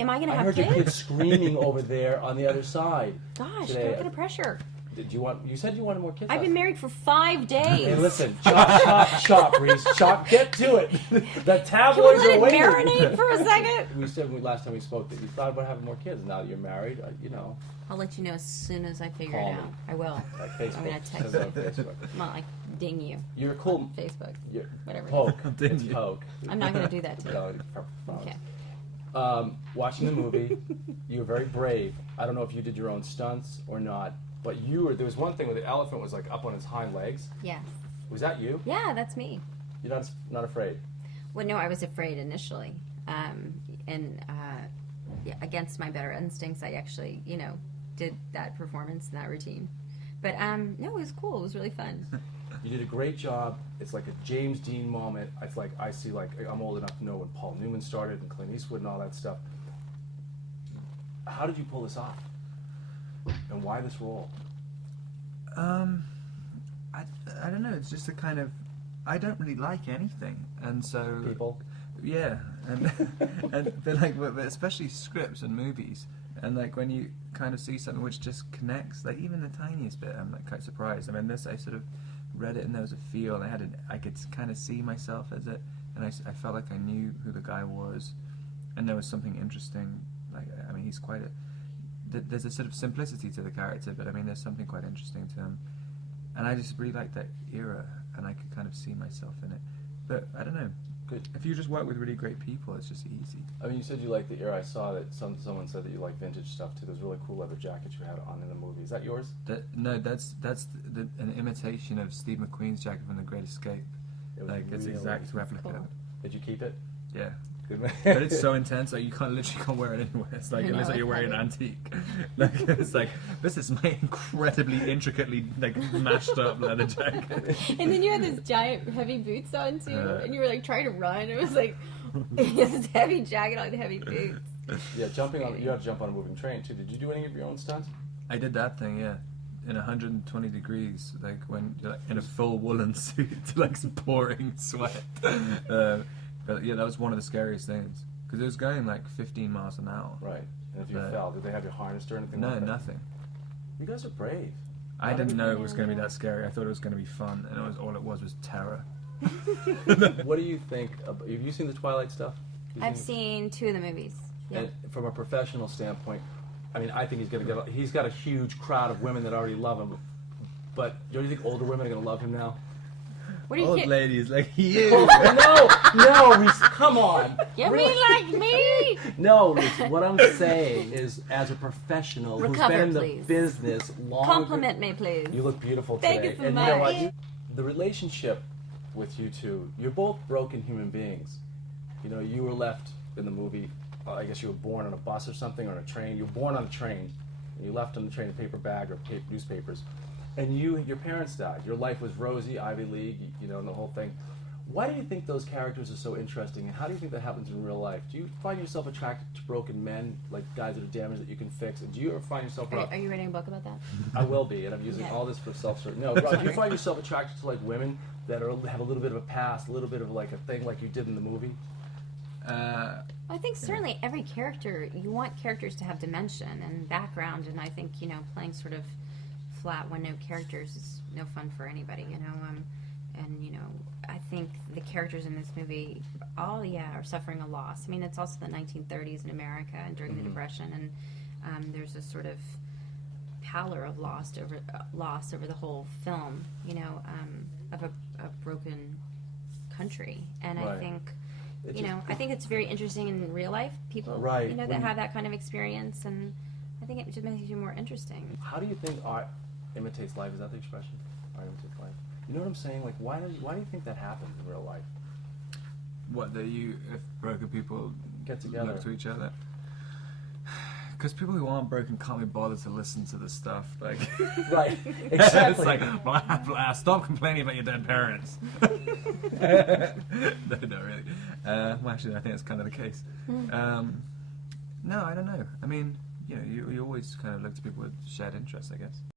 Am I going to I have heard kids? your kid screaming over there on the other side. Gosh, today. what kind of pressure? Did you want? You said you wanted more kids. I've been married for 5 days. Hey, listen, chop, Reese, chop. Get to it. The Can tabloids we are let it waiting. marinate for a second? We said last time we spoke that you thought about having more kids. Now that you're married, you know. I'll let you know as soon as I figure Call it me. out. I will. Like Facebook. I'm going to text Send it on you. Facebook. I'm not like ding you. You're a cool. On Facebook. You're Whatever. poke. Ding It's you. poke. I'm not going to do that to you. No, Okay. watching the movie, you were very brave. I don't know if you did your own stunts or not, but you were. There was one thing where the elephant was like up on its hind legs. Yeah. Was that you? Yeah, that's me. You're not afraid. Well, no, I was afraid initially. Yeah, against my better instincts, I actually, did that performance and that routine. But no, it was cool. It was really fun. You did a great job. It's like a James Dean moment. It's like I see. Like I'm old enough to know when Paul Newman started and Clint Eastwood and all that stuff. How did you pull this off? And why this role? I don't know. It's just a kind of. I don't really like anything, and so People. Yeah, but especially scripts and movies, and like when you kind of see something which just connects, like even the tiniest bit, I'm like quite surprised. I mean, this I sort of read it and there was a feel, and I could kind of see myself as it, and I felt like I knew who the guy was, and there was something interesting. Like I mean, he's quite a. There's a sort of simplicity to the character, but I mean, there's something quite interesting to him, and I just really liked that era, and I could kind of see myself in it. But I don't know. Good. If you just work with really great people, it's just easy. I mean, you said you liked the era. I saw that someone said that you like vintage stuff too. There's really cool leather jackets you had on in the movie. Is that yours? No, that's an imitation of Steve McQueen's jacket from The Great Escape. It was Like it's really exact replica. cool. Did you keep it? Yeah. Good man. But it's so intense, like you literally can't wear it anywhere. It's like I it looks know, like you're it's wearing an heavy. antique. Like it's like this is my incredibly intricately like mashed up leather jacket. And then you had this giant heavy boots on too, and you were like trying to run. It was like this heavy jacket on heavy boots. Yeah, you have to jump on a moving train too. Did you do any of your own stunts? I did that thing, yeah. In 120 degrees, like when you're like in a full woolen suit, like pouring sweat. But yeah, that was one of the scariest things because it was going like 15 miles an hour. Right. And if you fell, did they have your harness or anything? No, like that? nothing. You guys are brave. I didn't know it was going to be that scary. I thought it was going to be fun, and all it was terror. What do you think? Have you seen the Twilight stuff? I've seen 2 of the movies. Yeah. And from a professional standpoint, I mean, I think he's got a huge crowd of women that already love him. But don't you think older women are going to love him now? What do you Old get? ladies like you. No, Reese, come on. You Really? mean like me? No, Reese, what I'm saying is, as a professional who's Recover, been in the please. business longer. Compliment me, please. You look beautiful Thank today. you so And you know much. what? The relationship with you two, you're both broken human beings. You know, you were left in the movie, I guess you were born on a bus or something, or on a train. You were born on a train, and you left on the train a paper bag or newspapers. And your parents died. Your life was rosy, Ivy League, and the whole thing. Why do you think those characters are so interesting, and how do you think that happens in real life? Do you find yourself attracted to broken men, like guys that are damaged that you can fix? And do you ever find yourself... Are you writing a book about that? I will be, and I'm using all this for self-serving. No, Rob, do you find yourself attracted to like women that have a little bit of a past, a little bit of like a thing like you did in the movie? I think certainly every character, you want characters to have dimension and background, and I think, playing sort of flat when no characters is no fun for anybody, I think the characters in this movie are suffering a loss. I mean, it's also the 1930s in America and during the Depression, and there's a sort of pallor of loss over the whole film, of a broken country. And Right. I think, I think it's very interesting in real life, people, Right. that have that kind of experience, and I think it just makes you more interesting. How do you think art imitates life? Is that the expression? Art imitates life. You know what I'm saying? Like, why do you think that happens in real life? What if broken people Get together. look to each other? Because people who aren't broken can't be bothered to listen to this stuff. Like, Right. Exactly. it's like, stop complaining about your dead parents. No, really. Well, actually, I think that's kind of the case. No, I don't know. I mean, you always kind of look to people with shared interests, I guess.